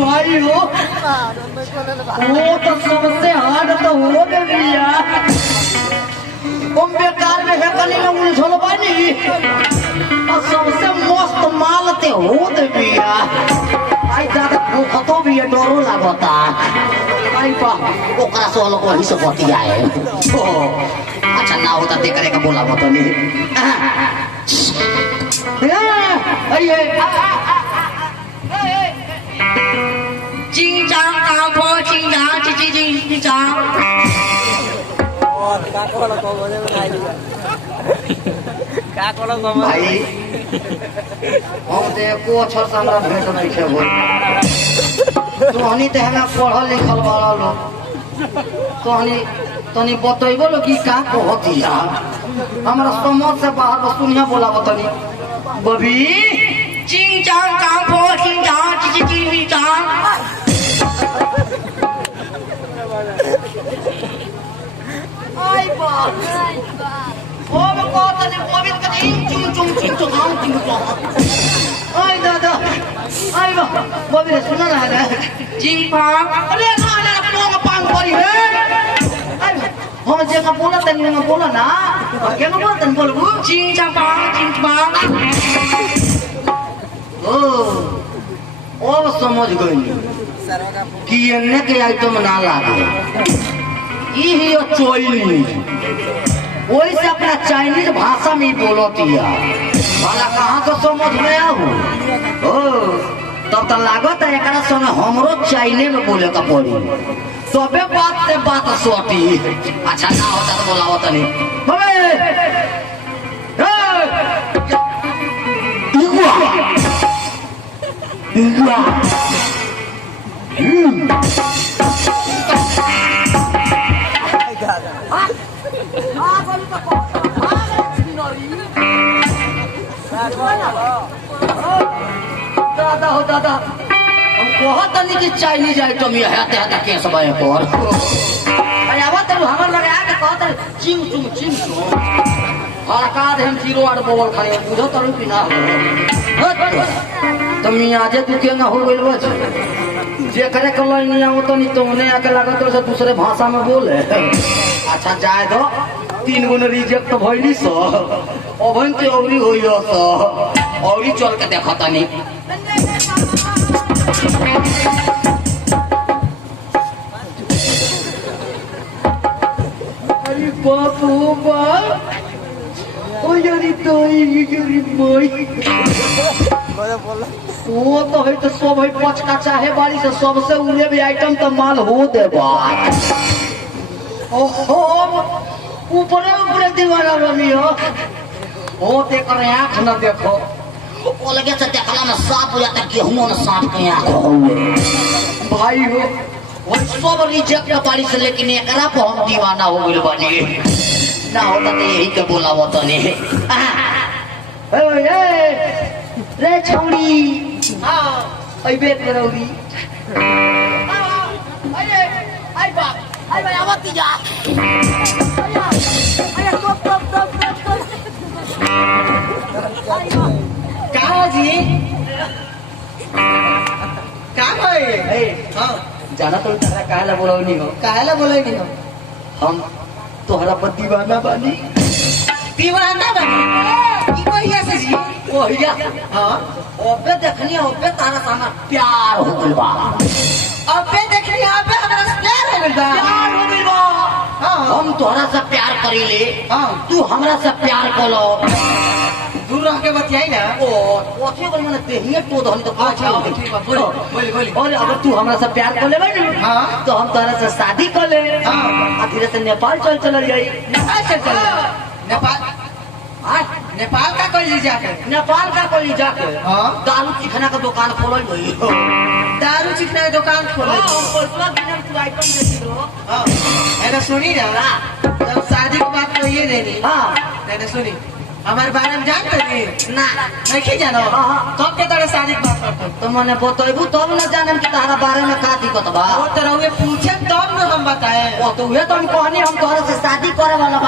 भाई हो वो तो सबसे हार्ड तो हो गया तुम बेकार में है कली में उलझल बानी और सबसे मस्त मालते हो दे बिया आई ज्यादा भूखतो भी है डरो लागता आई पा ओकरा सोलो को ही सब होती है अच्छा ना होता दे करे का बोला मत नहीं अरे चिंग चांग कांग पो चिंग चांग ची ची चिंग चांग भाई हम ते को अच्छा हमरा भेट नहीं छे बोल तो हनी ते हमरा पढ़ल लिखल वाला लोग तो हनी तनी बतइबो लो कि का कहतिया हमरा समझ से बाहर सुनिया बोला बतनी बबी चिंग चांग कांग पो चिंग चांग ची ची चिंग चांग आई बा ओ को तने कोविड का दिन चुम चुम चुम चुम चुम आई दादा आई बा बबी ने सुना ना चिंग पांग अरे ना ना पोंग पांग करी है हम जे का बोला तनी ना बोला ना के ना बोला तनी बोलबू चिंग चांग पांग चिंग पांग ओ समझ गई कि एने के आइटम ना लागे ई ही चाइनीज वही से अपना चाइनीज भाषा में बोलती है भला कहाँ से समझ में आऊ ओ तब तो लागत है एकरा संगे हमरो चाइने में बोले का पड़ी तबे बात से बात सोती अच्छा ना होता तो बोला होता नहीं दादा हो दादा हम कहत नहीं कि चाइनीज आइटम ये है ते केस बाय पर अरे आवा तो हमर लगे आके कहत चिंग चुंग चिंग हड़का दे हम जीरो आड़ बोल खाने बुझो तरू कि ना हो तो मियां जे तू के ना हो गइल बच जे करे के लई नहीं आवत नहीं तो ने आके लागत से दूसरे भाषा में बोले अच्छा जाए दो 3 गो रिजेक्ट भइली सो ओभन ते औरी होइयो सो औरी चल के देखत नहीं अरे बाप हो बाप ओ यारी तो यारी मोई वो तो है तो सब है पच का चाहे बारी से सबसे उड़े भी आइटम तो माल हो दे बात ओहो ऊपरे ऊपरे दीवाना रमी हो ओ देख रहे आँख न देखो ओ लगे से देखला में सांप हो जाता गेहूं में सांप के आँख हो भाई हो वो सब रिजेक्ट पारी से लेकिन एकरा पे हम दीवाना हो गइल बानी ना होता तो यही के बोला वो तो नहीं ए रे छौड़ी हां आई बेट करौरी आई बाप आई भाई आवत जा अरे टप का जी का भाई ए हां जाना तो तारा काहेला बोलौनी हो हम तोहरा पर दीवाना बानी ई कहिया से जी ओहिया हां ओबे देखनी ओबे तारा सामा प्यार हो गइल बा ओबे देखनी ओबे हमरा से प्यार हो गइल बा हां हम तोहरा से प्यार करीले हां तू हमरा से प्यार कलो दूर रह के बतियाई ना ओ ओथे बोल मने देहिए तो धन तो अच्छा ठीक बा बोली और अगर तू हमरा से प्यार कर लेबे ना हां तो हम तोहरा से शादी कर ले हां आ धीरे से नेपाल चल जाई नेपाल का कोई जाके हां दारू चिखना का दुकान खोलल होई दारू चिखना का दुकान खोलल हां परसवा दिन तू आइटम देखी रो हां एना सुनी ना जब शादी की बात तो ये देनी हां एना सुनी हमारे बारे में जानते नहीं ना नहीं जानो कब के तरह शादी की बात करते तो मैंने बतइबू तब ना जानम कि तारा बारे में का दिक्कत बा वो तरह पूछे तब न हम बताए वो तो ये तो हम कहनी हम तोहरा से शादी करे वाला